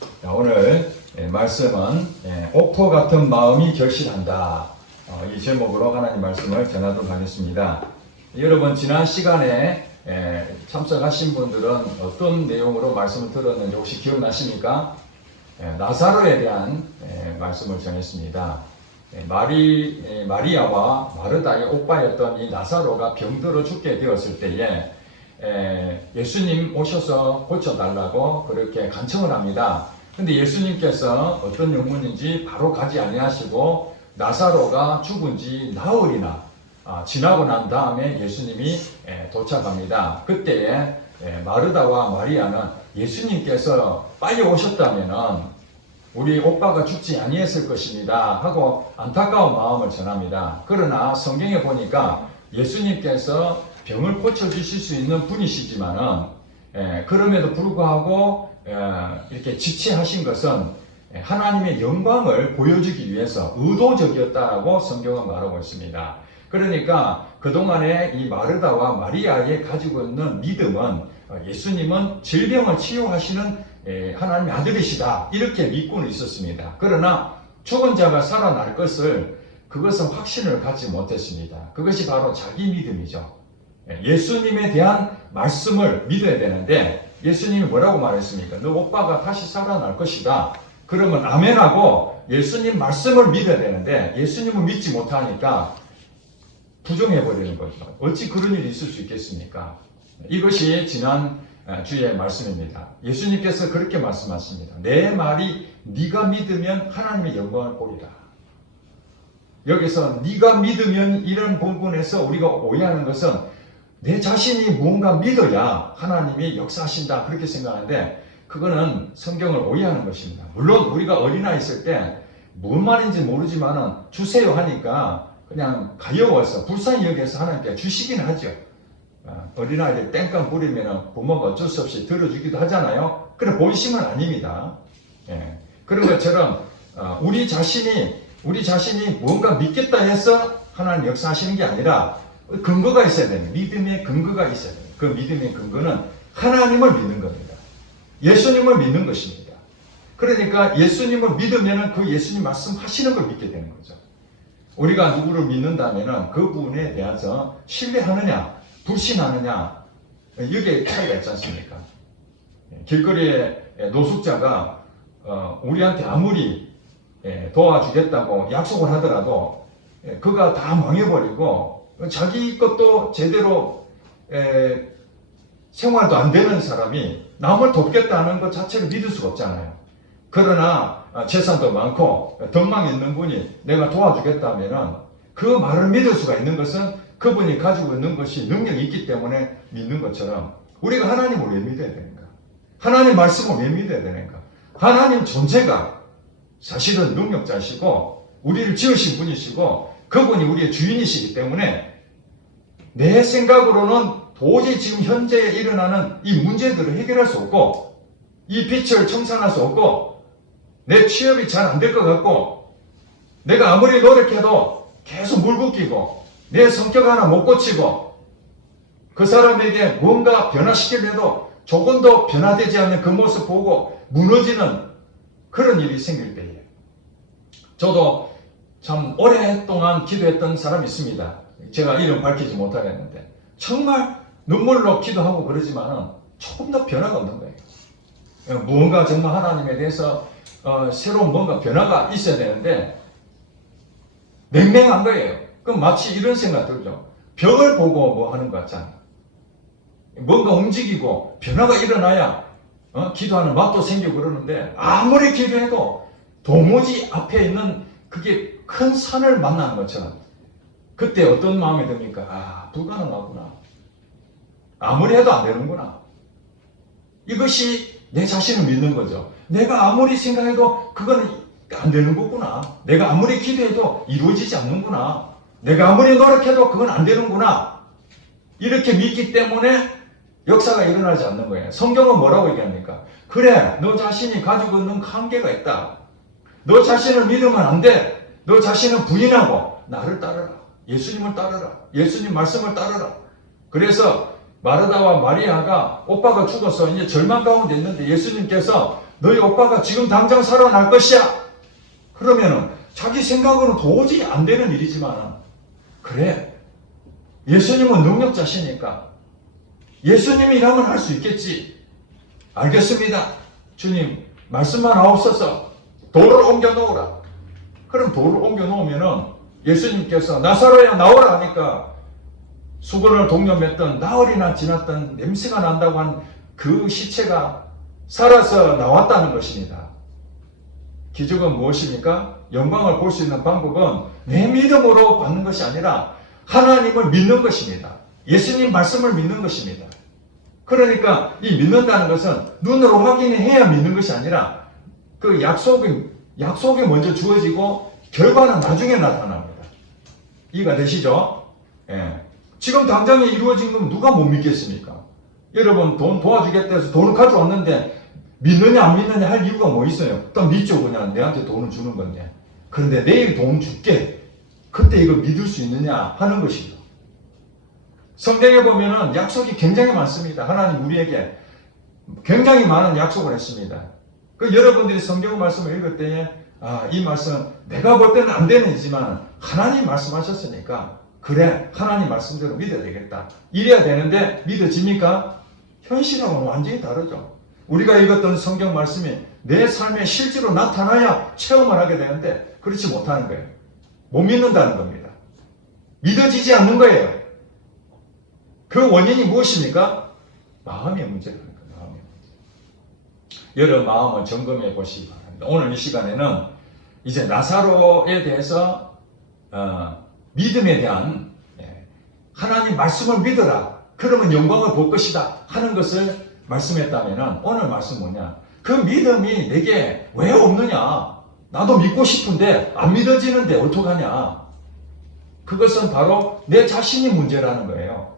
자, 오늘 말씀은 옥토 같은 마음이 결실한다. 이 제목으로 하나님 말씀을 전하도록 하겠습니다. 여러분 지난 시간에 참석하신 분들은 어떤 내용으로 말씀을 들었는지 혹시 기억나십니까? 나사로에 대한 말씀을 전했습니다. 마리아와 마르다의 오빠였던 이 나사로가 병들어 죽게 되었을 때에 예수님 오셔서 고쳐달라고 그렇게 간청을 합니다. 근데 예수님께서 어떤 영문인지 바로 가지 아니하시고 나사로가 죽은 지 나흘이나 지나고 난 다음에 예수님이 도착합니다. 그때에 마르다와 마리아는 예수님께서 빨리 오셨다면은 우리 오빠가 죽지 아니했을 것입니다 하고 안타까운 마음을 전합니다. 그러나 성경에 보니까 예수님께서 병을 고쳐주실 수 있는 분이시지만은 그럼에도 불구하고 이렇게 지체하신 것은 하나님의 영광을 보여주기 위해서 의도적이었다라고 성경은 말하고 있습니다. 그러니까 그동안에 이 마르다와 마리아에 가지고 있는 믿음은 예수님은 질병을 치유하시는 하나님의 아들이시다 이렇게 믿고는 있었습니다. 그러나 죽은 자가 살아날 것을 그것은 확신을 갖지 못했습니다. 그것이 바로 자기 믿음이죠. 예수님에 대한 말씀을 믿어야 되는데 예수님이 뭐라고 말했습니까? 너 오빠가 다시 살아날 것이다. 그러면 아멘하고 예수님 말씀을 믿어야 되는데 예수님을 믿지 못하니까 부정해버리는 거죠. 어찌 그런 일이 있을 수 있겠습니까? 이것이 지난 주의 말씀입니다. 예수님께서 그렇게 말씀하십니다. 내 말이 네가 믿으면 하나님의 영광을 보리라. 여기서 네가 믿으면 이런 부분에서 우리가 오해하는 것은 내 자신이 뭔가 믿어야 하나님이 역사하신다 그렇게 생각하는데 그거는 성경을 오해하는 것입니다. 물론 우리가 어린아이 있을 때 뭔 말인지 모르지만은 주세요 하니까 그냥 가여워서 불쌍히 여기서 하나님께 주시긴 하죠. 어린아이들 땡깡 부리면 부모가 어쩔 수 없이 들어주기도 하잖아요. 그래 본심은 아닙니다. 그런 것처럼 우리 자신이 뭔가 믿겠다 해서 하나님 역사하시는 게 아니라 근거가 있어야 됩니다. 믿음의 근거가 있어야 됩니다. 그 믿음의 근거는 하나님을 믿는 겁니다. 예수님을 믿는 것입니다. 그러니까 예수님을 믿으면 그 예수님 말씀하시는 걸 믿게 되는 거죠. 우리가 누구를 믿는다면 그 부분에 대해서 신뢰하느냐 불신하느냐 여기에 차이가 있지 않습니까? 길거리에 노숙자가 우리한테 아무리 도와주겠다고 약속을 하더라도 그가 다 망해버리고 자기 것도 제대로 생활도 안 되는 사람이 남을 돕겠다는 것 자체를 믿을 수가 없잖아요. 그러나 재산도 많고 덕망이 있는 분이 내가 도와주겠다면 그 말을 믿을 수가 있는 것은 그분이 가지고 있는 것이 능력이 있기 때문에 믿는 것처럼 우리가 하나님을 왜 믿어야 되는가? 하나님 말씀을 왜 믿어야 되는가? 하나님 존재가 사실은 능력자시고 우리를 지으신 분이시고 그분이 우리의 주인이시기 때문에 내 생각으로는 도저히 지금 현재에 일어나는 이 문제들을 해결할 수 없고 이 빛을 청산할 수 없고 내 취업이 잘 안 될 것 같고 내가 아무리 노력해도 계속 물붓기고 내 성격 하나 못 고치고 그 사람에게 뭔가 변화시키려도 조금 더 변화되지 않는 그 모습 보고 무너지는 그런 일이 생길 때에 저도 참 오랫동안 기도했던 사람이 있습니다. 제가 이름 밝히지 못하겠는데 정말 눈물로 기도하고 그러지만은 조금 더 변화가 없는 거예요. 무언가 정말 하나님에 대해서 새로운 뭔가 변화가 있어야 되는데 맹맹한 거예요. 그럼 마치 이런 생각 들죠. 벽을 보고 뭐 하는 것 같잖아요. 뭔가 움직이고 변화가 일어나야 기도하는 맛도 생기고 그러는데 아무리 기도해도 도무지 앞에 있는 그게 큰 산을 만나는 것처럼 그때 어떤 마음이 듭니까? 불가능하구나. 아무리 해도 안 되는구나. 이것이 내 자신을 믿는 거죠. 내가 아무리 생각해도 그건 안 되는 거구나. 내가 아무리 기도해도 이루어지지 않는구나. 내가 아무리 노력해도 그건 안 되는구나. 이렇게 믿기 때문에 역사가 일어나지 않는 거예요. 성경은 뭐라고 얘기합니까? 그래, 너 자신이 가지고 있는 한계가 있다. 너 자신을 믿으면 안 돼. 너 자신은 부인하고 나를 따르라. 예수님을 따르라. 예수님 말씀을 따르라. 그래서 마르다와 마리아가 오빠가 죽어서 이제 절망 가운데 있는데 예수님께서 너희 오빠가 지금 당장 살아날 것이야. 그러면은 자기 생각으로는 도저히 안 되는 일이지만 그래, 예수님은 능력자시니까 예수님이라면 할 수 있겠지. 알겠습니다. 주님 말씀만 하옵소서. 돌을 옮겨 놓으라. 그럼 돌을 옮겨 놓으면은 예수님께서 나사로야 나오라 하니까 수건을 동여맸던 나흘이나 지났던 냄새가 난다고 한 그 시체가 살아서 나왔다는 것입니다. 기적은 무엇입니까? 영광을 볼 수 있는 방법은 내 믿음으로 받는 것이 아니라 하나님을 믿는 것입니다. 예수님 말씀을 믿는 것입니다. 그러니까 이 믿는다는 것은 눈으로 확인해야 믿는 것이 아니라 그 약속이 먼저 주어지고 결과는 나중에 나타납니다. 이해가 되시죠? 예. 지금 당장에 이루어진 건 누가 못 믿겠습니까? 여러분 돈 도와주겠다 해서 돈을 가져왔는데 믿느냐 안 믿느냐 할 이유가 뭐 있어요? 일단 믿죠. 그냥 내한테 돈을 주는 건데. 그런데 내일 돈 줄게. 그때 이거 믿을 수 있느냐 하는 것이죠. 성경에 보면은 약속이 굉장히 많습니다. 하나님 우리에게 굉장히 많은 약속을 했습니다. 그 여러분들이 성경 말씀을 읽을 때에 이 말씀 내가 볼 때는 안 되는 이지만 하나님 말씀하셨으니까 그래 하나님 말씀대로 믿어야 되겠다. 이래야 되는데 믿어집니까? 현실하고는 완전히 다르죠. 우리가 읽었던 성경 말씀이 내 삶에 실제로 나타나야 체험을 하게 되는데 그렇지 못하는 거예요. 못 믿는다는 겁니다. 믿어지지 않는 거예요. 그 원인이 무엇입니까? 마음의 문제라는 거예요. 마음의 문제. 여러분 마음을 점검해 보시기 바랍니다. 오늘 이 시간에는 이제 나사로에 대해서 믿음에 대한 하나님 말씀을 믿어라. 그러면 영광을 볼 것이다 하는 것을 말씀했다면 오늘 말씀 뭐냐? 그 믿음이 내게 왜 없느냐? 나도 믿고 싶은데 안 믿어지는데 어떡하냐? 그것은 바로 내 자신이 문제라는 거예요.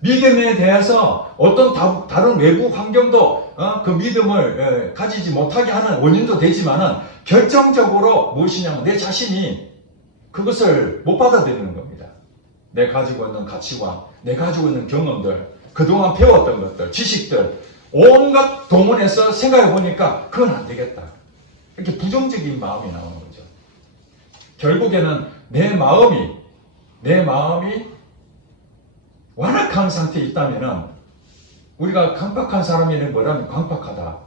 믿음에 대해서 어떤 다른 외부 환경도 그 믿음을 가지지 못하게 하는 원인도 되지만은 결정적으로 무엇이냐면 내 자신이 그것을 못 받아들이는 겁니다. 내가 가지고 있는 가치관, 내가 가지고 있는 경험들, 그동안 배웠던 것들, 지식들 온갖 동원해서 생각해 보니까 그건 안 되겠다. 이렇게 부정적인 마음이 나오는 거죠. 결국에는 내 마음이 완악한 상태에 있다면은 우리가 강박한 사람에는 뭐라면 강박하다.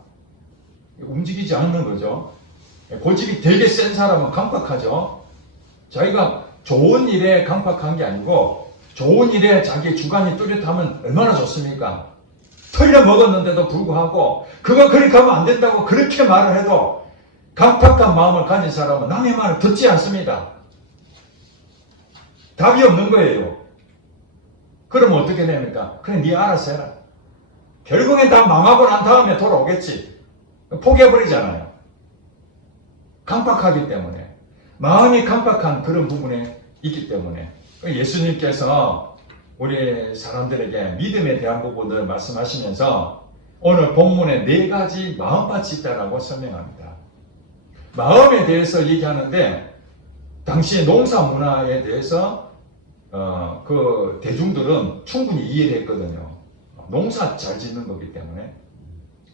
움직이지 않는 거죠. 고집이 되게 센 사람은 강박하죠. 자기가 좋은 일에 강박한 게 아니고 좋은 일에 자기 주관이 뚜렷하면 얼마나 좋습니까? 털려 먹었는데도 불구하고 그거 그렇게 하면 안 된다고 그렇게 말을 해도 강박한 마음을 가진 사람은 남의 말을 듣지 않습니다. 답이 없는 거예요. 그러면 어떻게 됩니까? 그래 네 알아서 해라. 결국엔 다 망하고 난 다음에 돌아오겠지. 포기해버리잖아요. 강박하기 때문에. 마음이 강박한 그런 부분에 있기 때문에 예수님께서 우리 사람들에게 믿음에 대한 부분을 말씀하시면서 오늘 본문에 4가지 마음밭이 있다라고 설명합니다. 마음에 대해서 얘기하는데 당시 농사 문화에 대해서 그 대중들은 충분히 이해를 했거든요. 농사 잘 짓는 거기 때문에.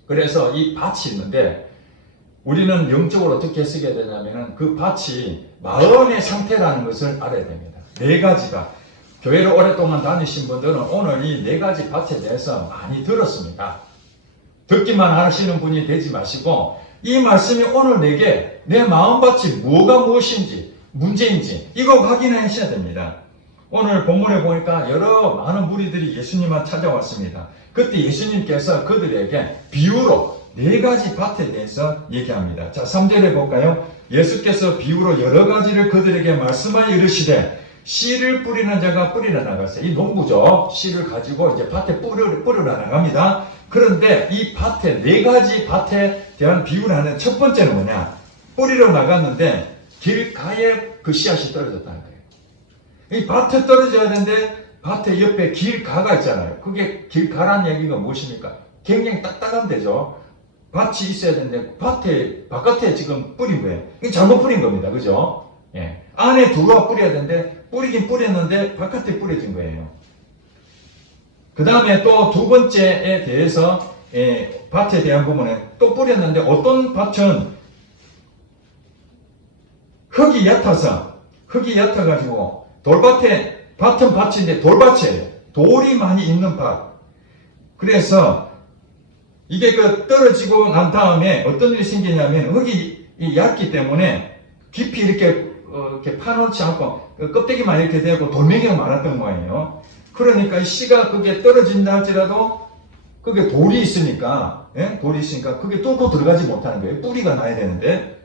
그래서 이 밭이 있는데 우리는 영적으로 어떻게 쓰게 되냐면은 그 밭이 마음의 상태라는 것을 알아야 됩니다. 4가지가. 교회를 오랫동안 다니신 분들은 오늘 이 4가지 밭에 대해서 많이 들었습니다. 듣기만 하시는 분이 되지 마시고 이 말씀이 오늘 내게 내 마음밭이 뭐가 무엇인지 문제인지 이거 확인하셔야 됩니다. 오늘 본문에 보니까 여러 많은 무리들이 예수님만 찾아왔습니다. 그때 예수님께서 그들에게 비유로 4가지 밭에 대해서 얘기합니다. 자, 3절에 볼까요? 예수께서 비유로 여러 가지를 그들에게 말씀하여 이르시되 씨를 뿌리는 자가 뿌리러 나갔어요. 이 농부죠. 씨를 가지고 이제 밭에 뿌리러 나갑니다. 그런데 이 밭에 4가지 밭에 대한 비유를 하는 첫 번째는 뭐냐? 뿌리러 나갔는데 길가에 그 씨앗이 떨어졌다는 거예요. 이 밭에 떨어져야 되는데 밭에 옆에 길가가 있잖아요. 그게 길가라는 얘기가 무엇입니까? 굉장히 딱딱한 데죠. 밭이 있어야 되는데 바깥에 지금 뿌린 거예요. 이게 잘못 뿌린 겁니다. 그죠? 예. 안에 들어와 뿌려야 되는데 뿌리긴 뿌렸는데 바깥에 뿌려진 거예요. 그 다음에 또 2번째에 대해서 밭에 대한 부분에 또 뿌렸는데 어떤 밭은 흙이 얕아가지고 돌밭에 밭은 밭인데 돌밭이에요. 돌이 많이 있는 밭. 그래서 이게 떨어지고 난 다음에 어떤 일이 생기냐면 흙이 얕기 때문에 깊이 이렇게 파놓지 않고 껍데기만 이렇게 되고 돌멩이가 많았던 거예요. 그러니까 씨가 그게 떨어진다 할지라도 그게 돌이 있으니까 그게 뚫고 들어가지 못하는 거예요. 뿌리가 나야 되는데.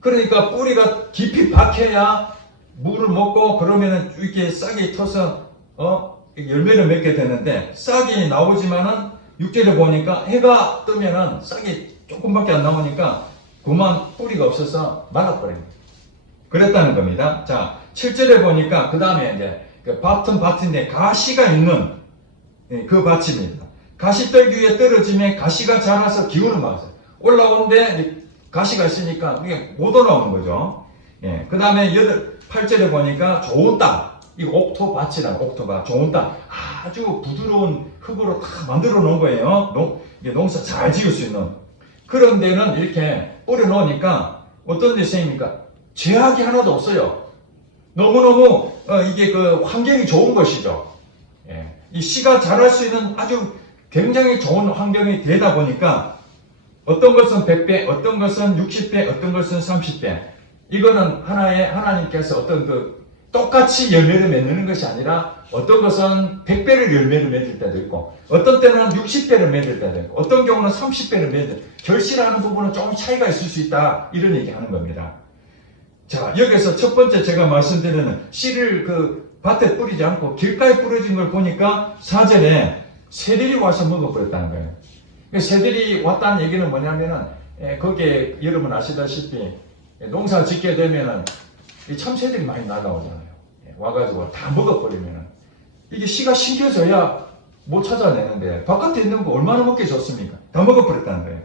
그러니까 뿌리가 깊이 박혀야 물을 먹고 그러면은 이렇게 싹이 터서 열매를 맺게 되는데 싹이 나오지만은 6절에 보니까 해가 뜨면은 싹이 조금밖에 안 나오니까 그만 뿌리가 없어서 말라버립니다. 그랬다는 겁니다. 자, 7절에 보니까 그 다음에 이제 밭은 밭인데 가시가 있는 그 밭입니다. 가시떨기 위에 떨어지면 가시가 자라서 기운을 막아요. 올라오는데 가시가 있으니까 그게 못 올라오는 거죠. 그 다음에 8절에 보니까 좋은 땅, 이거 옥토밭이라고, 옥토밭, 좋은 땅, 아주 부드러운 흙으로 다 만들어 놓은 거예요. 농사 잘 지을 수 있는. 그런 데는 이렇게 뿌려 놓으니까 어떤 일이 생깁니까? 죄악이 하나도 없어요. 너무너무 이게 환경이 좋은 것이죠. 이 씨가 자랄 수 있는 아주 굉장히 좋은 환경이 되다 보니까 어떤 것은 100배, 어떤 것은 60배, 어떤 것은 30배. 이거는 하나님께서 똑같이 열매를 맺는 것이 아니라 어떤 것은 100배를 열매를 맺을 때도 있고 어떤 때는 60배를 맺을 때도 있고 어떤 경우는 30배를 맺을 결실하는 부분은 조금 차이가 있을 수 있다. 이런 얘기 하는 겁니다. 자, 여기서 첫 번째 제가 말씀드리는 씨를 밭에 뿌리지 않고 길가에 뿌려진 걸 보니까 4절에 새들이 와서 먹어버렸다는 거예요. 새들이 왔다는 얘기는 뭐냐면은 거기에 여러분 아시다시피 농사 짓게 되면은 참새들이 많이 날아오잖아요. 와가지고 다 먹어버리면은 이게 씨가 심겨져야 못 찾아내는데 바깥에 있는 거 얼마나 먹기 좋습니까? 다 먹어버렸다는 거예요.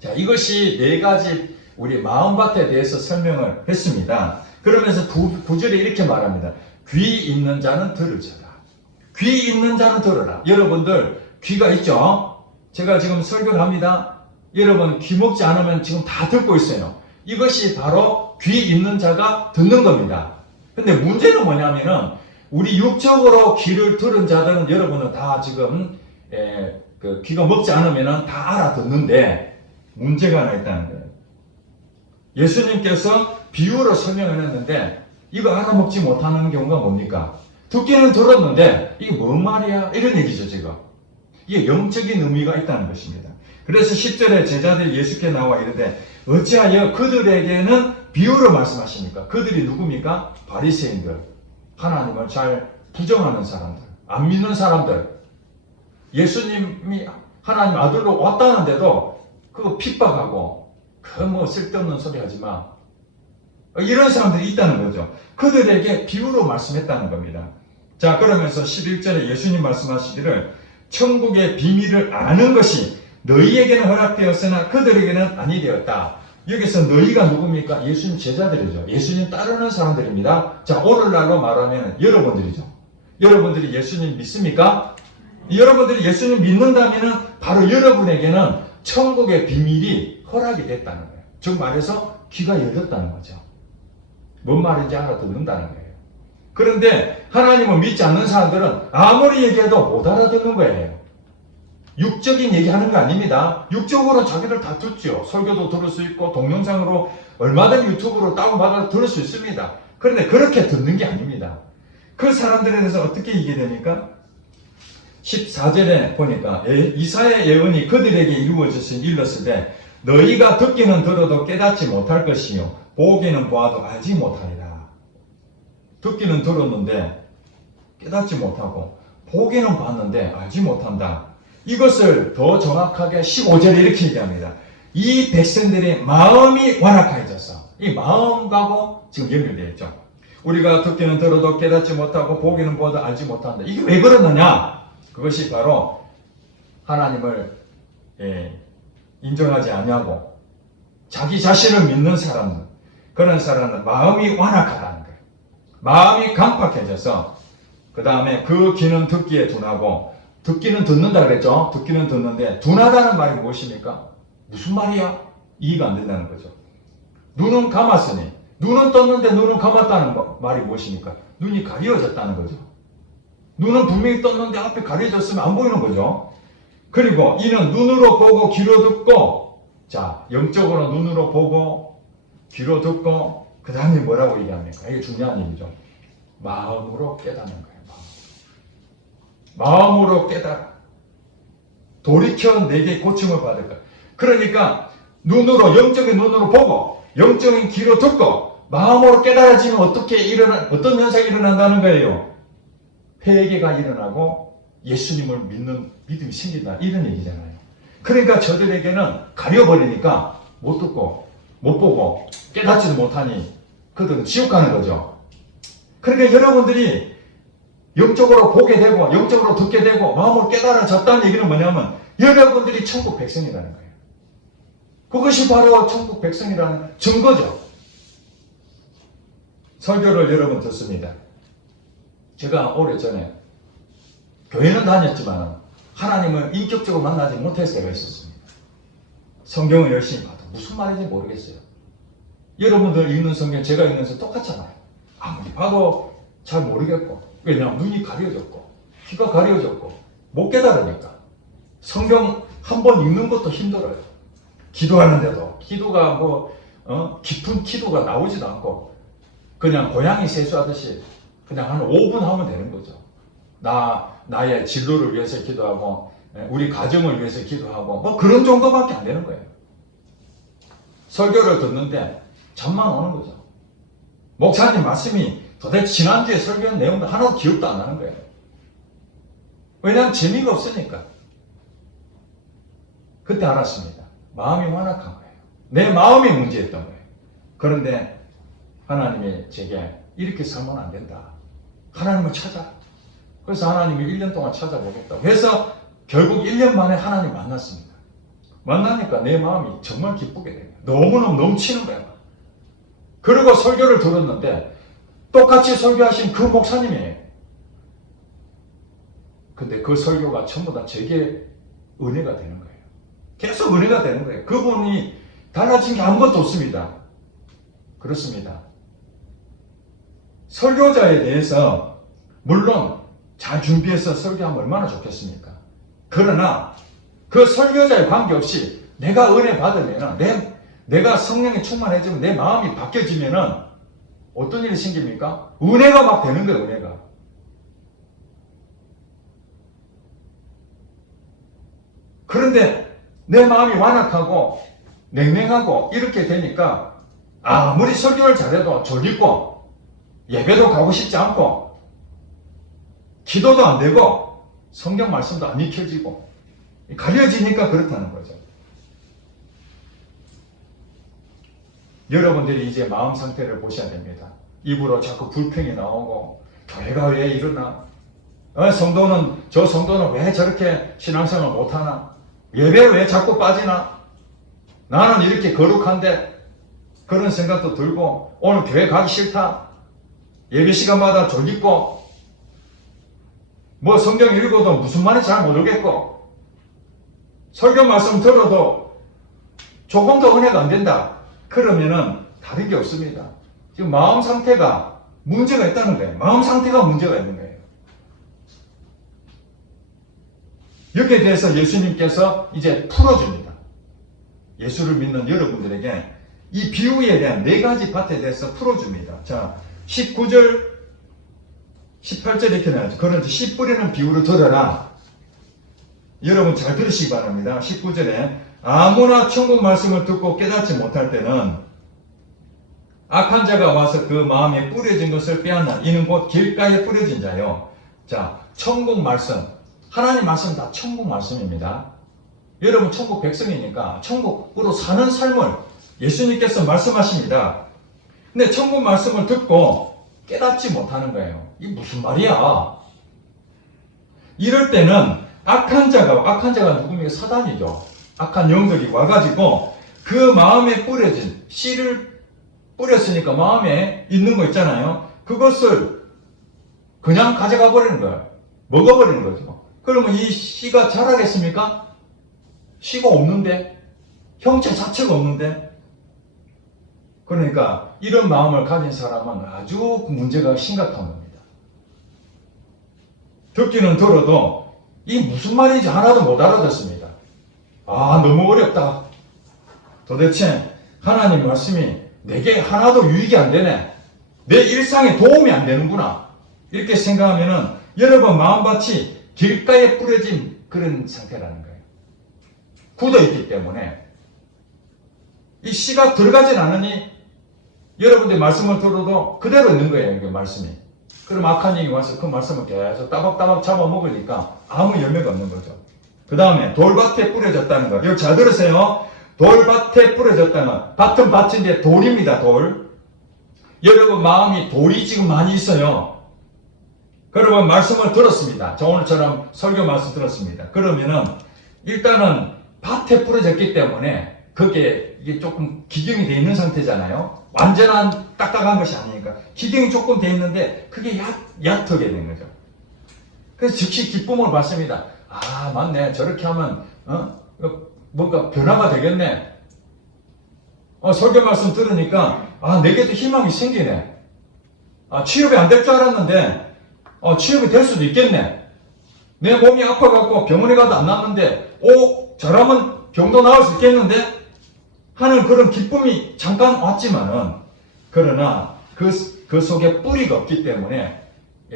자, 이것이 네 가지 우리 마음밭에 대해서 설명을 했습니다. 그러면서 9절에 이렇게 말합니다. 귀 있는 자는 들으라. 귀 있는 자는 들어라. 여러분들 귀가 있죠? 제가 지금 설교를 합니다. 여러분 귀 먹지 않으면 지금 다 듣고 있어요. 이것이 바로 귀 있는 자가 듣는 겁니다. 근데 문제는 뭐냐면은 우리 육적으로 귀를 들은 자들은 여러분은 다 지금 귀가 먹지 않으면은 다 알아듣는데 문제가 하나 있다는 거예요. 예수님께서 비유로 설명을 했는데 이거 알아먹지 못하는 경우가 뭡니까? 듣기는 들었는데 이게 뭔 말이야? 이런 얘기죠 지금. 이게 영적인 의미가 있다는 것입니다. 그래서 10절에 제자들이 예수께 나와 이르되 어찌하여 그들에게는 비유로 말씀하십니까? 그들이 누굽니까? 바리새인들, 하나님을 잘 부정하는 사람들, 안 믿는 사람들. 예수님이 하나님 아들로 왔다는데도 그거 핍박하고 쓸데없는 소리 하지 마. 이런 사람들이 있다는 거죠. 그들에게 비유로 말씀했다는 겁니다. 자, 그러면서 11절에 예수님 말씀하시기를 천국의 비밀을 아는 것이 너희에게는 허락되었으나 그들에게는 아니 되었다. 여기서 너희가 누굽니까? 예수님 제자들이죠. 예수님 따르는 사람들입니다. 자, 오늘날로 말하면 여러분들이죠. 여러분들이 예수님 믿습니까? 여러분들이 예수님 믿는다면 바로 여러분에게는 천국의 비밀이 허락이 됐다는 거예요. 즉 말해서 귀가 열렸다는 거죠. 뭔 말인지 알아듣는다는 거예요. 그런데 하나님을 믿지 않는 사람들은 아무리 얘기해도 못 알아듣는 거예요. 육적인 얘기하는 거 아닙니다. 육적으로 자기들 다 듣죠. 설교도 들을 수 있고 동영상으로 얼마든지 유튜브로 다운받아서 들을 수 있습니다. 그런데 그렇게 듣는 게 아닙니다. 그 사람들에 대해서 어떻게 얘기됩니까? 14절에 보니까 이사야의 예언이 그들에게 이루어졌으니 일렀으되 너희가 듣기는 들어도 깨닫지 못할 것이요 보기는 보아도 알지 못하리라. 듣기는 들었는데 깨닫지 못하고 보기는 봤는데 알지 못한다. 이것을 더 정확하게 15절에 이렇게 얘기합니다. 이 백성들의 마음이 완악해졌어. 이 마음하고 지금 연결되어 있죠. 우리가 듣기는 들어도 깨닫지 못하고 보기는 보아도 알지 못한다. 이게 왜 그러느냐? 그것이 바로 하나님을 인정하지 아니하고 자기 자신을 믿는 사람들, 그런 사람은 마음이 완악하다는 거예요. 마음이 강팍해져서 그 다음에 그 귀는 듣기에 둔하고 듣기는 듣는다 그랬죠. 듣기는 듣는데 둔하다는 말이 무엇입니까? 무슨 말이야? 이해가 안 된다는 거죠. 눈은 감았으니, 눈은 떴는데 눈은 감았다는 말이 무엇입니까? 눈이 가려졌다는 거죠. 눈은 분명히 떴는데 앞에 가려졌으면 안 보이는 거죠. 그리고 이는 눈으로 보고 귀로 듣고, 자, 영적으로 눈으로 보고 귀로 듣고 그 다음에 뭐라고 얘기합니까? 이게 중요한 얘기죠. 마음으로 깨닫는 거예요. 마음으로 깨달아. 돌이켜 내게 고침을 받을 거야. 그러니까 눈으로, 영적인 눈으로 보고 영적인 귀로 듣고 마음으로 깨달아지면 어떤 현상이 일어난다는 거예요? 회개가 일어나고 예수님을 믿는 믿음이 생긴다. 이런 얘기잖아요. 그러니까 저들에게는 가려버리니까 못 듣고 못 보고 깨닫지도 못하니 그들은 지옥 가는 거죠. 그러니까 여러분들이 영적으로 보게 되고 영적으로 듣게 되고 마음으로 깨달아졌다는 얘기는 뭐냐면 여러분들이 천국 백성이라는 거예요. 그것이 바로 천국 백성이라는 증거죠. 설교를 여러분 듣습니다. 제가 오래전에 교회는 다녔지만 하나님을 인격적으로 만나지 못해서 제가 있었습니다. 성경을 열심히 봐도 무슨 말인지 모르겠어요. 여러분들 읽는 성경, 제가 읽는 성경 똑같잖아요. 아무리 봐도 잘 모르겠고, 왜냐하면 눈이 가려졌고 귀가 가려졌고 못 깨달으니까 성경 한 번 읽는 것도 힘들어요. 기도하는데도 기도가 깊은 기도가 나오지도 않고 그냥 고양이 세수하듯이 그냥 한 5분 하면 되는 거죠. 나의 진로를 위해서 기도하고 우리 가정을 위해서 기도하고 뭐 그런 정도밖에 안 되는 거예요. 설교를 듣는데 잠만 오는 거죠. 목사님 말씀이 도대체 지난주에 설교한 내용도 하나도 기억도 안 나는 거예요. 왜냐하면 재미가 없으니까. 그때 알았습니다. 마음이 완악한 거예요. 내 마음이 문제였던 거예요. 그런데 하나님이 제게 이렇게 살면 안 된다. 하나님을 찾아. 그래서 하나님이 1년 동안 찾아보겠다고 해서 결국 1년 만에 하나님 만났습니다. 만나니까 내 마음이 정말 기쁘게 돼요. 너무너무 넘치는 거예요. 그리고 설교를 들었는데 똑같이 설교하신 그 목사님이에요. 근데 그 설교가 전부 다 제게 은혜가 되는 거예요. 계속 은혜가 되는 거예요. 그분이 달라진 게 아무것도 없습니다. 그렇습니다. 설교자에 대해서 물론 잘 준비해서 설교하면 얼마나 좋겠습니까? 그러나 그 설교자에 관계없이 내가 은혜 받으면 내가 성령에 충만해지면 내 마음이 바뀌어지면은 어떤 일이 생깁니까? 은혜가 막 되는 거예요. 은혜가. 그런데 내 마음이 완악하고 냉랭하고 이렇게 되니까 아무리 설교를 잘해도 졸리고 예배도 가고 싶지 않고 기도도 안 되고 성경 말씀도 안 익혀지고 가려지니까 그렇다는 거죠. 여러분들이 이제 마음 상태를 보셔야 됩니다. 입으로 자꾸 불평이 나오고 교회가 왜 이러나, 저 성도는 왜 저렇게 신앙생활 못하나, 예배 왜 자꾸 빠지나, 나는 이렇게 거룩한데 그런 생각도 들고 오늘 교회 가기 싫다, 예배 시간마다 졸리고 뭐 성경 읽어도 무슨 말인지 잘 모르겠고 설교 말씀 들어도 조금 더 은혜가 안 된다. 그러면은 다른 게 없습니다. 지금 마음 상태가 문제가 있다는 거예요. 마음 상태가 문제가 있는 거예요. 여기에 대해서 예수님께서 이제 풀어줍니다. 예수를 믿는 여러분들에게 이 비유에 대한 4가지 밭에 대해서 풀어줍니다. 자, 19절, 18절 이렇게 나와요. 그런지 씨 뿌리는 비유를 들어라. 여러분 잘 들으시기 바랍니다. 19절에 아무나 천국 말씀을 듣고 깨닫지 못할 때는 악한 자가 와서 그 마음에 뿌려진 것을 빼앗나. 이는 곧 길가에 뿌려진 자요. 자, 천국 말씀. 하나님 말씀 다 천국 말씀입니다. 여러분 천국 백성이니까 천국으로 사는 삶을 예수님께서 말씀하십니다. 근데 천국 말씀을 듣고 깨닫지 못하는 거예요. 이게 무슨 말이야? 이럴 때는 악한 자가 누굽니까? 사단이죠. 악한 영들이 와가지고 그 마음에 뿌려진 씨를 뿌렸으니까 마음에 있는 거 있잖아요. 그것을 그냥 가져가 버리는 거예요. 먹어버리는 거죠. 그러면 이 씨가 자라겠습니까? 씨가 없는데, 형체 자체가 없는데. 그러니까 이런 마음을 가진 사람은 아주 문제가 심각한 겁니다. 듣기는 들어도 이 무슨 말인지 하나도 못 알아듣습니다. 아, 너무 어렵다. 도대체 하나님 말씀이 내게 하나도 유익이 안 되네. 내 일상에 도움이 안 되는구나. 이렇게 생각하면은 여러분 마음밭이 길가에 뿌려진 그런 상태라는 거예요. 굳어있기 때문에 이 씨가 들어가진 않으니 여러분들 말씀을 들어도 그대로 있는 거예요. 그 말씀이. 그럼 악한 영이 와서 그 말씀을 계속 따박따박 잡아먹으니까 아무 열매가 없는 거죠. 그 다음에 돌밭에 뿌려졌다는 거. 여기 잘 들으세요. 돌밭에 뿌려졌다는 밭은 밭인데 돌입니다. 돌. 여러분 마음이 돌이 지금 많이 있어요. 여러분 말씀을 들었습니다. 저 오늘처럼 설교 말씀 들었습니다. 그러면은 일단은 밭에 뿌려졌기 때문에 그게 이게 조금 기경이 되어 있는 상태잖아요. 완전한 딱딱한 것이 아니니까 기경이 조금 되어 있는데 그게 얕게 된 거죠. 그래서 즉시 기쁨을 받습니다. 아, 맞네. 저렇게 하면 뭔가 변화가 되겠네. 설교 말씀 들으니까 내게도 희망이 생기네. 취업이 안 될 줄 알았는데 취업이 될 수도 있겠네. 내 몸이 아파갖고 병원에 가도 안 낫는데 저라면 병도 나을 수 있겠는데 하는 그런 기쁨이 잠깐 왔지만은 그러나 그 속에 뿌리가 없기 때문에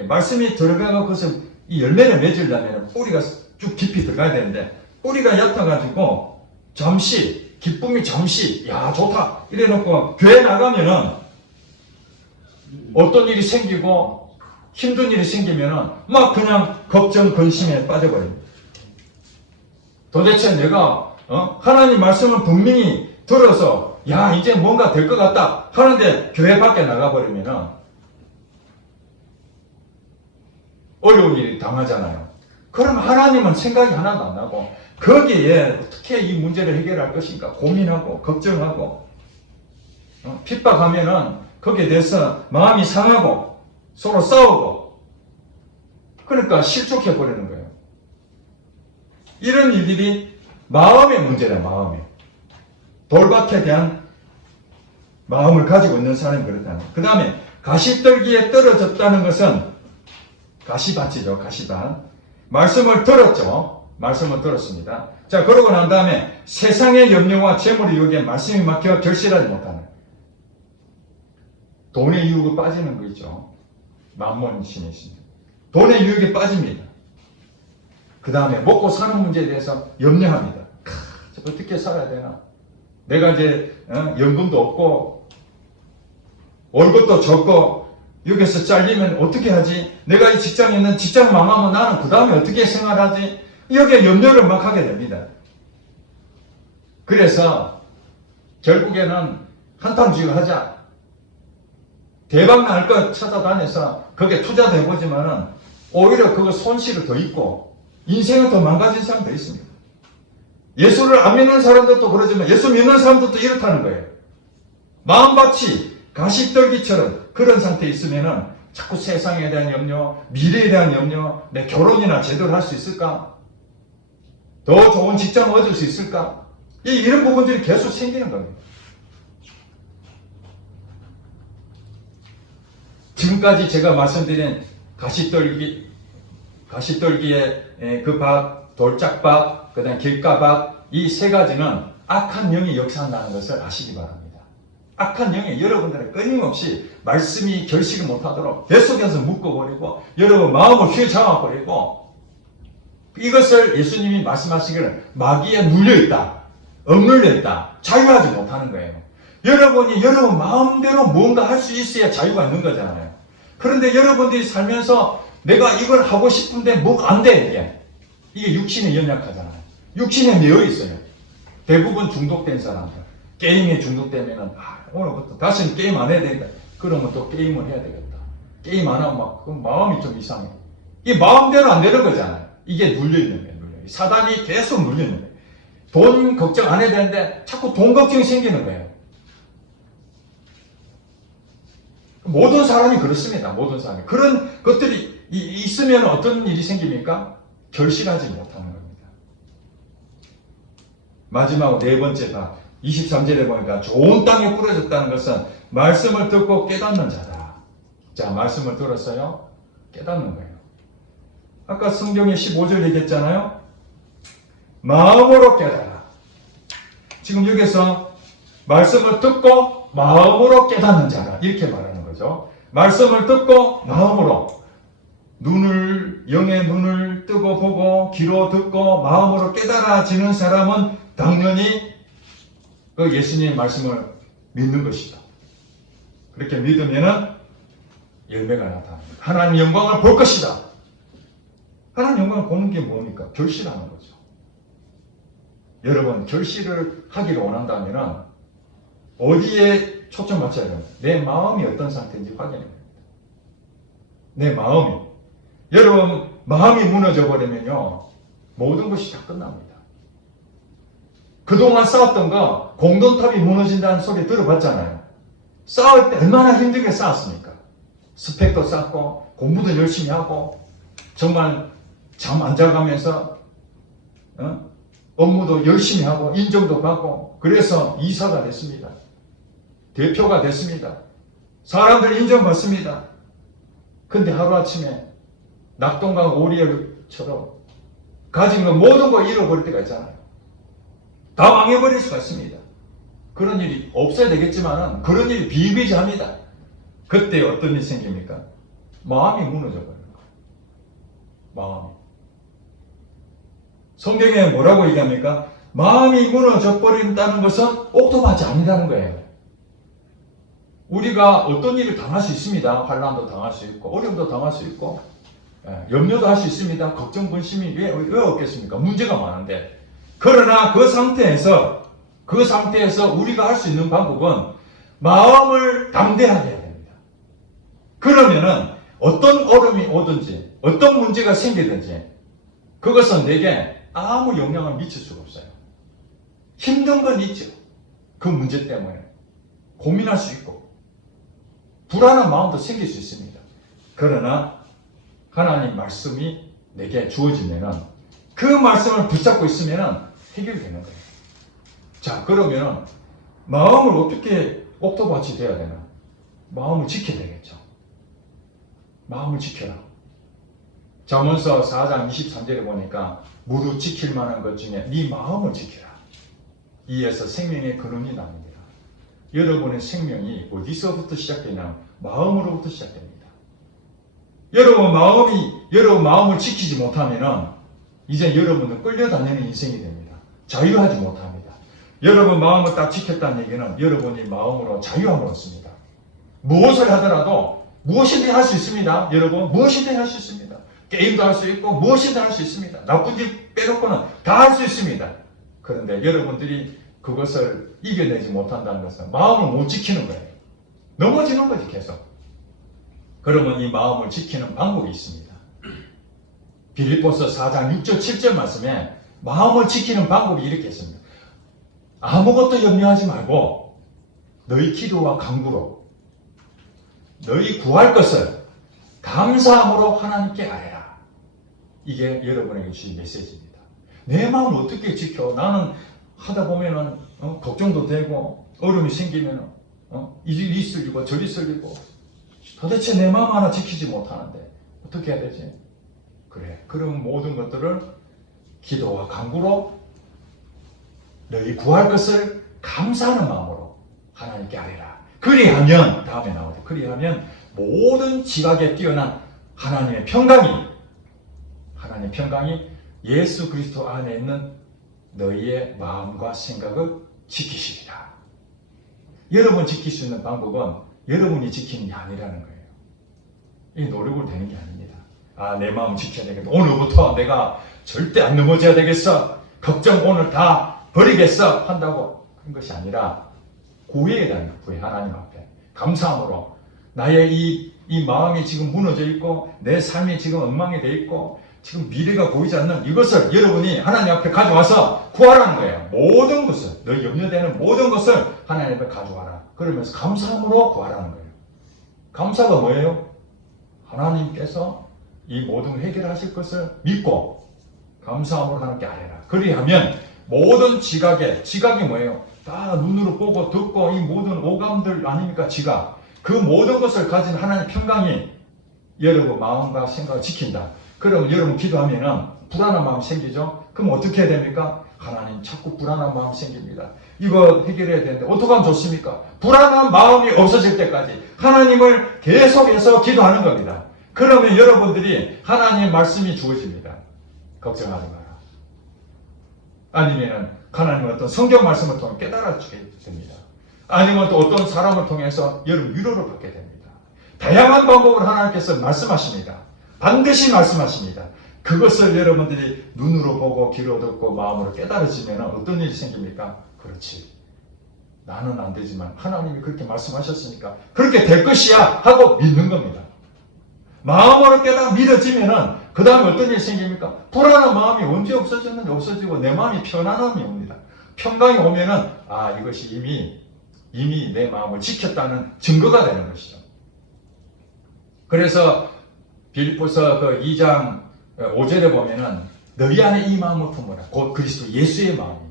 말씀이 들어가고 그것을 이 열매를 맺으려면 뿌리가 쭉 깊이 들어가야 되는데 뿌리가 얕아가지고 잠시 기쁨이 잠시 야 좋다 이래놓고 교회 나가면은 어떤 일이 생기고 힘든 일이 생기면은 막 그냥 걱정 근심에 빠져버립니다. 도대체 내가 하나님 말씀을 분명히 들어서 야 이제 뭔가 될 것 같다 하는데 교회 밖에 나가버리면은 어려운 일이 당하잖아요. 그럼 하나님은 생각이 하나도 안 나고 거기에 어떻게 이 문제를 해결할 것인가 고민하고 걱정하고 핍박하면은 거기에 대해서 마음이 상하고 서로 싸우고 그러니까 실족해버리는 거예요. 이런 일들이 마음의 문제래. 마음에 돌밭에 대한 마음을 가지고 있는 사람이 그렇다는 거예요. 그 다음에 가시떨기에 떨어졌다는 것은 가시밭이죠. 가시밭. 말씀을 들었죠. 말씀을 들었습니다. 자, 그러고 난 다음에 세상의 염려와 재물의 유혹에 말씀이 막혀 결실하지 못하는 돈의 유혹에 빠지는 거 있죠. 만몬신이 있습니다. 돈의 유혹에 빠집니다. 그 다음에 먹고 사는 문제에 대해서 염려합니다. 어떻게 살아야 되나? 내가 이제 연금도 없고 월급도 적고 여기서 잘리면 어떻게 하지? 내가 이 직장에 있는 직장 망하면 나는 그 다음에 어떻게 생활하지? 여기에 염려를 막 하게 됩니다. 그래서 결국에는 한탄주의 하자. 대박 날 것 찾아다녀서 거기에 투자도 해보지만은 오히려 그거 손실을 더 입고 인생을 더 망가진 사람도 있습니다. 예수를 안 믿는 사람들도 그러지만 예수 믿는 사람들도 이렇다는 거예요. 마음밭이 가시떨기처럼 그런 상태에 있으면은 자꾸 세상에 대한 염려, 미래에 대한 염려, 내 결혼이나 제대로 할 수 있을까? 더 좋은 직장을 얻을 수 있을까? 이런 부분들이 계속 생기는 겁니다. 지금까지 제가 말씀드린 가시떨기의 그 밭, 돌짝밭, 그 다음 길가밭, 이 세 가지는 악한 영이 역사한다는 것을 아시기 바랍니다. 악한 영이 여러분들은 끊임없이 말씀이 결실을 못하도록 계속해서 묶어버리고 여러분 마음을 휘저어버리고 이것을 예수님이 말씀하시기를 마귀에 눌려있다, 억눌려있다, 자유하지 못하는 거예요. 여러분이 여러분 마음대로 뭔가 할 수 있어야 자유가 있는 거잖아요. 그런데 여러분들이 살면서 내가 이걸 하고 싶은데 뭐가 안 돼, 이게 육신에 연약하잖아요. 육신에 매여 있어요. 대부분 중독된 사람들. 게임에 중독되면은, 오늘부터 다시는 게임 안 해야 되겠다. 그러면 또 게임을 해야 되겠다. 게임 안 하면 마음이 좀 이상해. 이게 마음대로 안 되는 거잖아요. 이게 눌려있는 거예요. 사단이 계속 눌려있는 거예요. 돈 걱정 안 해야 되는데 자꾸 돈 걱정이 생기는 거예요. 모든 사람이 그렇습니다. 모든 사람이. 그런 것들이 있으면 어떤 일이 생깁니까? 결실하지 못하는 겁니다. 마지막 네 번째가 23절에 보니까 좋은 땅에 뿌려졌다는 것은 말씀을 듣고 깨닫는 자다. 자, 말씀을 들었어요? 깨닫는 거예요. 아까 성경에 15절 얘기했잖아요. 마음으로 깨달아. 지금 여기서 말씀을 듣고 마음으로 깨닫는 자라 이렇게 말하는 거죠. 말씀을 듣고 마음으로 영의 눈을 뜨고 보고 귀로 듣고 마음으로 깨달아지는 사람은 당연히 그 예수님의 말씀을 믿는 것이다. 그렇게 믿으면은 열매가 나타납니다. 하나님 영광을 볼 것이다. 하나님 영광을 보는 게 뭡니까? 결실하는 거죠. 여러분, 결실을 하기를 원한다면 어디에 초점 맞춰야 돼요? 내 마음이 어떤 상태인지 확인해야 됩니다. 내 마음이. 여러분, 마음이 무너져 버리면요, 모든 것이 다 끝납니다. 그동안 쌓았던 거, 공동탑이 무너진다는 소리 들어봤잖아요. 쌓을 때 얼마나 힘들게 쌓았습니까? 스펙도 쌓고, 공부도 열심히 하고, 정말 잠 안 자가면서, 업무도 열심히 하고, 인정도 받고, 그래서 이사가 됐습니다. 대표가 됐습니다. 사람들 인정받습니다. 근데 하루아침에 낙동강 오리알처럼 가진 거 모든 거 잃어버릴 때가 있잖아요. 다 망해버릴 수가 있습니다. 그런 일이 없어야 되겠지만 그런 일이 비일비재합니다. 그때 어떤 일이 생깁니까? 마음이 무너져 버리는 거예요. 마음이. 성경에 뭐라고 얘기합니까? 마음이 무너져 버린다는 것은 옥토밭이 아니라는 거예요. 우리가 어떤 일을 당할 수 있습니다. 환난도 당할 수 있고 어려움도 당할 수 있고 염려도 할 수 있습니다. 걱정, 근심이 왜 없겠습니까? 문제가 많은데. 그러나 그 상태에서 우리가 할 수 있는 방법은 마음을 담대하게 해야 됩니다. 그러면은 어떤 어려움이 오든지 어떤 문제가 생기든지 그것은 내게 아무 영향을 미칠 수가 없어요. 힘든 건 있죠. 그 문제 때문에 고민할 수 있고 불안한 마음도 생길 수 있습니다. 그러나 하나님 말씀이 내게 주어지면은 그 말씀을 붙잡고 있으면은 해결되는 거예요. 자, 그러면 마음을 어떻게 옥토밭이 돼야 되나? 마음을 지켜야 되겠죠. 마음을 지켜라. 잠언서 4장 23절에 보니까 무릇 지킬 만한 것 중에 네 마음을 지켜라. 이에서 생명의 근원이 납니다. 여러분의 생명이 어디서부터 시작되냐? 마음으로부터 시작됩니다. 여러분 마음을 지키지 못하면은 이제 여러분은 끌려다니는 인생이 됩니다. 자유하지 못합니다. 여러분 마음을 딱 지켰다는 얘기는 여러분이 마음으로 자유함을 얻습니다. 무엇을 하더라도 무엇이든 할 수 있습니다. 여러분 무엇이든 할 수 있습니다. 게임도 할 수 있고 무엇이든 할 수 있습니다. 나쁜 일 빼놓고는 다 할 수 있습니다. 그런데 여러분들이 그것을 이겨내지 못한다는 것은 마음을 못 지키는 거예요. 넘어지는 거지 계속. 그러면 이 마음을 지키는 방법이 있습니다. 빌립보서 4장 6절 7절 말씀에 마음을 지키는 방법이 이렇게 있습니다. 아무것도 염려하지 말고 너희 기도와 간구로 너희 구할 것을 감사함으로 하나님께 아뢰라. 이게 여러분에게 주신 메시지입니다. 내 마음을 어떻게 지켜? 나는 하다 보면은 걱정도 되고 어려움이 생기면은 이리 쓸리고 저리 쓸리고 도대체 내 마음 하나 지키지 못하는데 어떻게 해야 되지? 그래, 그런 모든 것들을 기도와 간구로 너희 구할 것을 감사하는 마음으로 하나님께 아뢰라. 그리하면 다음에 나오죠. 그리하면 모든 지각에 뛰어난 하나님의 평강이 예수 그리스도 안에 있는 너희의 마음과 생각을 지키시리라. 여러분 지킬 수 있는 방법은 여러분이 지키는 게 아니라는 거예요. 이 노력으로 되는 게 아닙니다. 내 마음 지켜야 되겠다. 오늘부터 내가 절대 안 넘어져야 되겠어. 걱정 오늘 다 버리겠어. 한다고 그런 것이 아니라 구해야 됩니다. 하나님 앞에 감사함으로 나의 이 마음이 지금 무너져 있고 내 삶이 지금 엉망이 돼 있고 지금 미래가 보이지 않는 이것을 여러분이 하나님 앞에 가져와서 구하라는 거예요. 모든 것을, 너희 염려되는 모든 것을 하나님 앞에 가져와라. 그러면서 감사함으로 구하라는 거예요. 감사가 뭐예요? 하나님께서 이 모든 걸 해결하실 것을 믿고 감사함으로 하나님께 아뢰라. 그리하면 모든 지각이 뭐예요? 다 눈으로 보고 듣고 이 모든 오감들 아닙니까? 지각. 그 모든 것을 가진 하나님의 평강이 여러분 마음과 생각을 지킨다. 그러면 여러분 기도하면은 불안한 마음 생기죠? 그럼 어떻게 해야 됩니까? 하나님 자꾸 불안한 마음 생깁니다. 이거 해결해야 되는데 어떻게 하면 좋습니까? 불안한 마음이 없어질 때까지 하나님을 계속해서 기도하는 겁니다. 그러면 여러분들이 하나님의 말씀이 주어집니다. 걱정하지 마라. 아니면 하나님은 어떤 성경 말씀을 통해 깨달아주게 됩니다. 아니면 또 어떤 사람을 통해서 여러분 위로를 받게 됩니다. 다양한 방법으로 하나님께서 말씀하십니다. 반드시 말씀하십니다. 그것을 여러분들이 눈으로 보고 귀로 듣고 마음으로 깨달아지면 어떤 일이 생깁니까? 그렇지. 나는 안 되지만 하나님이 그렇게 말씀하셨으니까 그렇게 될 것이야 하고 믿는 겁니다. 마음으로 깨달아 믿어지면은 그 다음에 어떤 일이 생깁니까? 불안한 마음이 언제 없어졌는지 없어지고 내 마음이 편안함이 옵니다. 평강이 오면은 이것이 이미 내 마음을 지켰다는 증거가 되는 것이죠. 그래서 빌립보서 그 2장 5절에 보면은 너희 안에 이 마음을 품어라. 곧 그리스도 예수의 마음이니.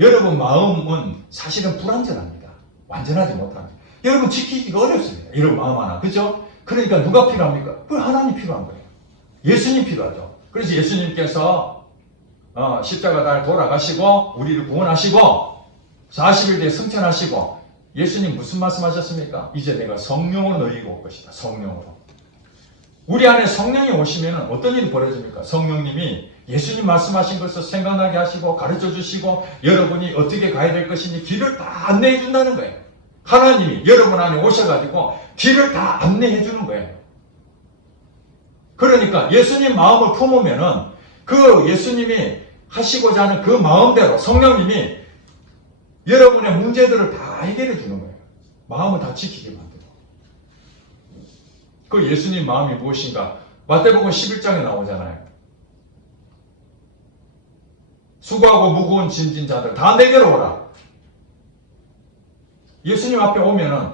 여러분 마음은 사실은 불완전합니다. 완전하지 못합니다. 여러분 지키기가 어렵습니다. 이런 마음 하나. 그죠? 그러니까 누가 필요합니까? 그 하나님 필요한 거예요. 예수님 필요하죠. 그래서 예수님께서 십자가 날 돌아가시고 우리를 구원하시고 40일 뒤에 승천하시고 예수님 무슨 말씀하셨습니까? 이제 내가 성령으로 너희에게 올 것이다. 성령으로. 우리 안에 성령이 오시면 어떤 일이 벌어집니까? 성령님이 예수님 말씀하신 것을 생각나게 하시고 가르쳐 주시고 여러분이 어떻게 가야 될 것인지 길을 다 안내해 준다는 거예요. 하나님이 여러분 안에 오셔가지고 길을 다 안내해 주는 거예요. 그러니까 예수님 마음을 품으면은 그 예수님이 하시고자 하는 그 마음대로 성령님이 여러분의 문제들을 다 해결해 주는 거예요. 마음을 다 지키게 만들고. 그 예수님 마음이 무엇인가? 마태복음 11장에 나오잖아요. 수고하고 무거운 짐진 자들 다 내게로 오라. 예수님 앞에 오면은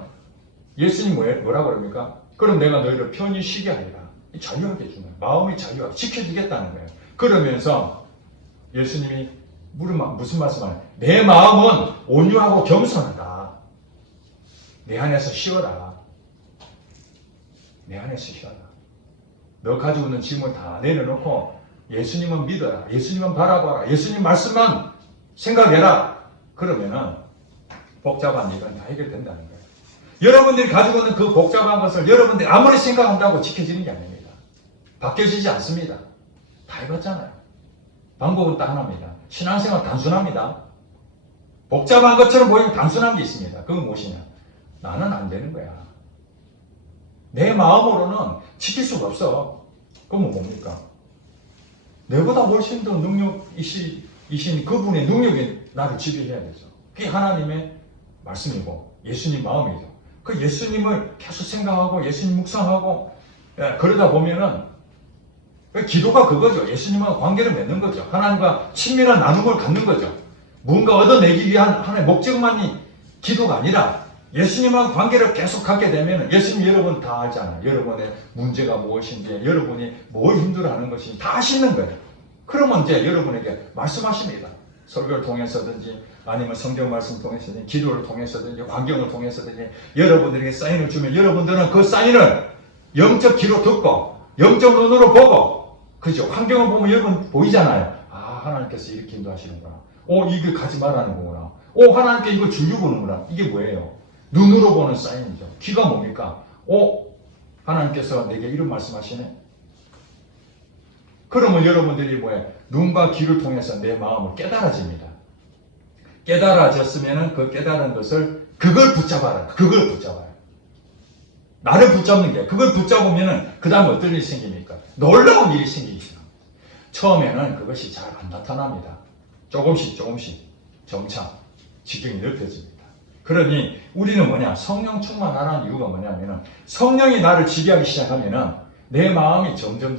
예수님 뭐라 그럽니까? 그럼 내가 너희를 편히 쉬게 하리라. 자유하게 주는 거예요. 마음이 자유하게 지켜주겠다는 거예요. 그러면서 예수님이 무슨 말씀을 내 마음은 온유하고 겸손하다. 내 안에서 쉬어라. 내 안에서 쉬어라. 너 가지고 있는 짐을 다 내려놓고 예수님은 믿어라. 예수님은 바라봐라. 예수님 말씀만 생각해라. 그러면은 복잡한 일은 다 해결된다는 거예요. 여러분들이 가지고 있는 그 복잡한 것을 여러분들이 아무리 생각한다고 지켜지는 게 아닙니다. 바뀌어지지 않습니다. 다 해봤잖아요. 방법은 딱 하나입니다. 신앙생활 단순합니다. 복잡한 것처럼 보이는 단순한 게 있습니다. 그건 무엇이냐? 나는 안 되는 거야. 내 마음으로는 지킬 수가 없어. 그건 뭡니까? 내보다 훨씬 더 능력이신 그분의 능력이 나를 지배해야 되죠. 그게 하나님의 말씀이고 예수님 마음이죠. 그 예수님을 계속 생각하고 예수님 묵상하고 그러다 보면은 기도가 그거죠. 예수님과 관계를 맺는 거죠. 하나님과 친밀한 나눔을 갖는 거죠. 뭔가 얻어내기 위한 하나의 목적만이 기도가 아니라 예수님과 관계를 계속 갖게 되면 예수님 여러분 다 알잖아요. 여러분의 문제가 무엇인지 여러분이 뭘 힘들어하는 것인지 다 아시는 거예요. 그러면 이제 여러분에게 말씀하십니다. 설교를 통해서든지 아니면 성경 말씀 통해서든지 기도를 통해서든지 환경을 통해서든지 여러분들에게 사인을 주면 여러분들은 그 사인을 영적 귀로 듣고 영적 눈으로 보고 그죠? 환경을 보면 여러분 보이잖아요. 하나님께서 이렇게 인도하시는구나. 이거 가지 말라는 거구나. 하나님께 이거 주려고 하는구나. 이게 뭐예요? 눈으로 보는 사인이죠. 귀가 뭡니까? 하나님께서 내게 이런 말씀하시네. 그러면 여러분들이 뭐예요? 눈과 귀를 통해서 내 마음을 깨달아집니다. 깨달아졌으면 그 깨달은 것을 그걸 붙잡아라. 그걸 붙잡아요. 나를 붙잡는 게 그걸 붙잡으면 그 다음에 어떤 일이 생깁니까? 놀라운 일이 생기기 시작합니다. 처음에는 그것이 잘 안 나타납니다. 조금씩 점차 지경이 넓혀집니다. 그러니 우리는 뭐냐? 성령 충만하라는 이유가 뭐냐면은 성령이 나를 지배하기 시작하면은 내 마음이 점점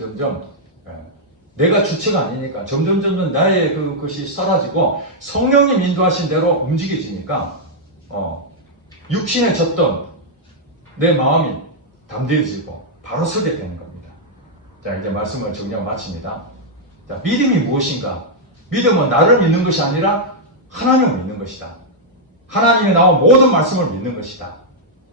내가 주체가 아니니까 점점 나의 그것이 사라지고 성령님 인도하신 대로 움직여지니까 육신에 졌던 내 마음이 담대해지고 바로 서게 되는 겁니다. 자, 이제 말씀을 정리하고 마칩니다. 자, 믿음이 무엇인가? 믿음은 나를 믿는 것이 아니라 하나님을 믿는 것이다. 하나님이 나온 모든 말씀을 믿는 것이다.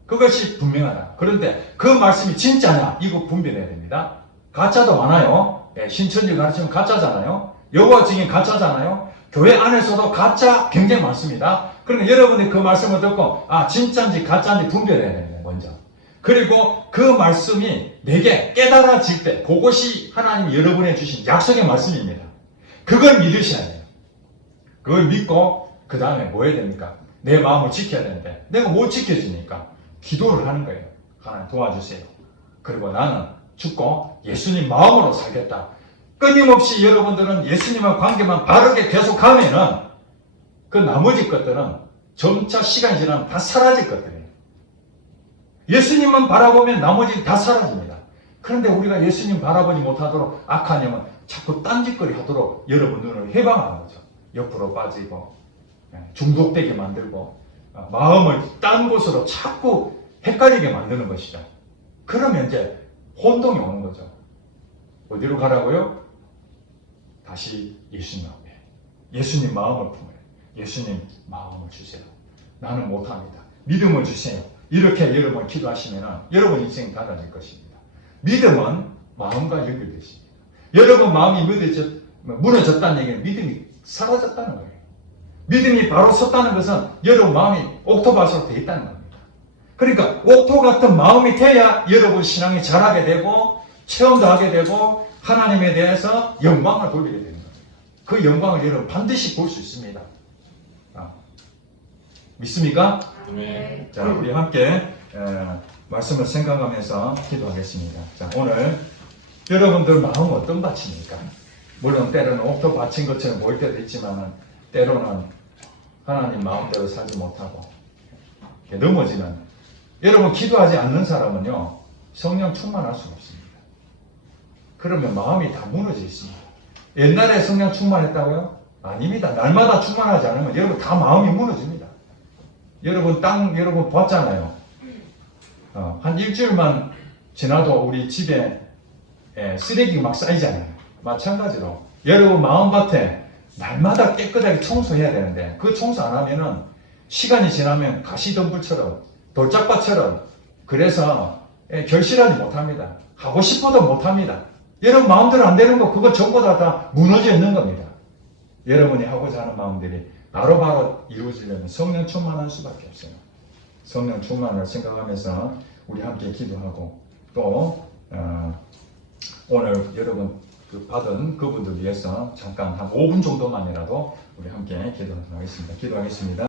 그것이 분명하다. 그런데 그 말씀이 진짜냐? 이거 분별해야 됩니다. 가짜도 많아요. 예, 신천지 가르치면 가짜잖아요. 여호와 증인 가짜잖아요. 교회 안에서도 가짜 굉장히 많습니다. 그러니까 여러분이 그 말씀을 듣고 진짜인지 가짜인지 분별해야 됩니다. 먼저. 그리고 그 말씀이 내게 깨달아질 때 그것이 하나님이 여러분에 주신 약속의 말씀입니다. 그걸 믿으셔야 돼요. 그걸 믿고 그 다음에 뭐 해야 됩니까? 내 마음을 지켜야 되는데 내가 못 지켜주니까 기도를 하는 거예요. 하나님 도와주세요. 그리고 나는 죽고 예수님 마음으로 살겠다. 끊임없이 여러분들은 예수님과 관계만 바르게 계속하면은 그 나머지 것들은 점차 시간이 지나면 다 사라질 것들이에요. 예수님만 바라보면 나머지 다 사라집니다. 그런데 우리가 예수님 바라보지 못하도록 악한 영은 자꾸 딴짓거리 하도록 여러분 눈을 해방하는 거죠. 옆으로 빠지고 중독되게 만들고 마음을 딴 곳으로 자꾸 헷갈리게 만드는 것이죠. 그러면 이제 혼동이 오는 거죠. 어디로 가라고요? 다시 예수님 앞에. 예수님 마음을 품어요. 예수님 마음을 주세요. 나는 못합니다. 믿음을 주세요. 이렇게 여러분 기도하시면 여러분 인생이 달라질 것입니다. 믿음은 마음과 연결되십니다. 여러분 마음이 무너졌다는 얘기는 믿음이 사라졌다는 거예요. 믿음이 바로 섰다는 것은 여러분 마음이 옥토밭으로 되어 있다는 겁니다. 그러니까 옥토 같은 마음이 돼야 여러분 신앙이 자라게 되고 체험도 하게 되고 하나님에 대해서 영광을 돌리게 되는 겁니다. 그 영광을 여러분 반드시 볼 수 있습니다. 믿습니까? 네. 자, 우리 함께 말씀을 생각하면서 기도하겠습니다. 자, 오늘 여러분들 마음은 어떤 밭입니까? 물론 때로는 옥토 밭인 것처럼 보일 때도 있지만 때로는 하나님 마음대로 살지 못하고 넘어지는, 여러분 기도하지 않는 사람은요 성령 충만할 수가 없습니다. 그러면 마음이 다 무너져 있습니다. 옛날에 성령 충만했다고요? 아닙니다. 날마다 충만하지 않으면 여러분 다 마음이 무너집니다. 여러분 땅 여러분 봤잖아요. 한 일주일만 지나도 우리 집에 쓰레기 막 쌓이잖아요. 마찬가지로 여러분 마음밭에 날마다 깨끗하게 청소해야 되는데 그 청소 안 하면은 시간이 지나면 가시덤불처럼 돌짝밭처럼, 그래서 결실하지 못합니다. 하고 싶어도 못합니다. 여러분 마음대로 안 되는 거 그거 전부 다 무너져 있는 겁니다. 여러분이 하고자 하는 마음들이 바로바로 이루어지려면 성령 충만할 수밖에 없어요. 성령 충만을 생각하면서 우리 함께 기도하고 또 오늘 여러분 받은 그분들 위해서 잠깐 한 5분 정도만이라도 우리 함께 기도하겠습니다. 기도하겠습니다.